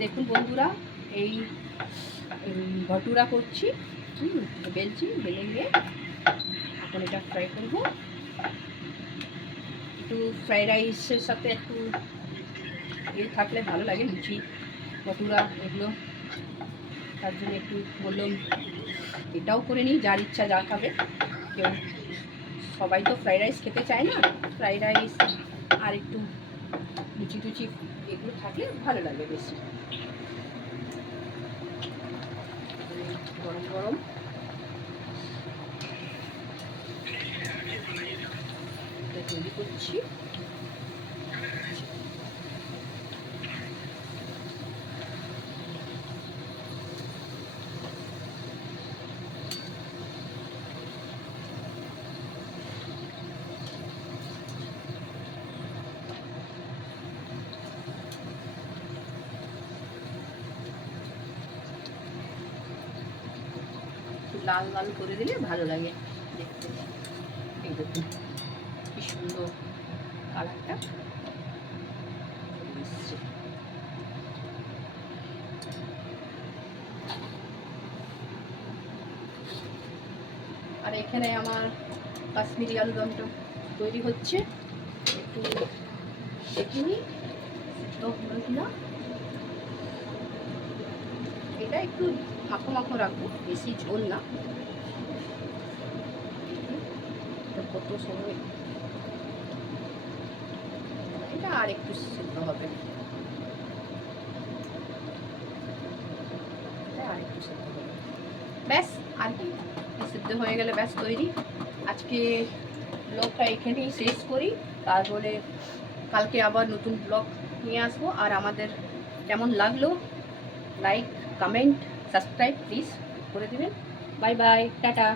দেখুন বন্ধুরা, এই ভটুরা করছি, বেলছি, বেলে নিয়ে এখন এটা ফ্রাই করবো। একটু ফ্রাইড রাইসের সাথে একটু ইয়ে থাকলে ভালো লাগে, লুচি ভটুরা এগুলো, তার জন্য একটু বললাম এটাও করে নিই, যার ইচ্ছা যা খাবে। কেউ সবাই তো ফ্রাইড রাইস খেতে চায় না, ফ্রাইড রাইস আর একটু লুচি টুচি এগুলো থাকলে ভালো লাগে বেশি। গরম গরম তৈরি করছি। লাল লাল করে দিলে ভালো লাগে দেখতে। এই দেখুন কি সুন্দর কালারটা এসছে। আর এখানে আমার কাশ্মীরি আলু দমটা তৈরি হচ্ছে, একটু দেখিনি তো হলো কিনা। এটা একটু মাখো মাখো রাখবো, বেশি ঝোল না। কত সময় এটা আর একটু সিদ্ধ হবে, আর একটু সিদ্ধ হবে, ব্যাস। আর কি, সিদ্ধ হয়ে গেলে ব্যাস তৈরি। আজকে ব্লগটা এখানেই শেষ করি, তারপরে কালকে আবার নতুন ব্লগ নিয়ে আসবো। আর আমাদের কেমন লাগলো লাইক, কমেন্ট, সাবস্ক্রাইব প্লিজ করে দিবেন। Bye bye, tata.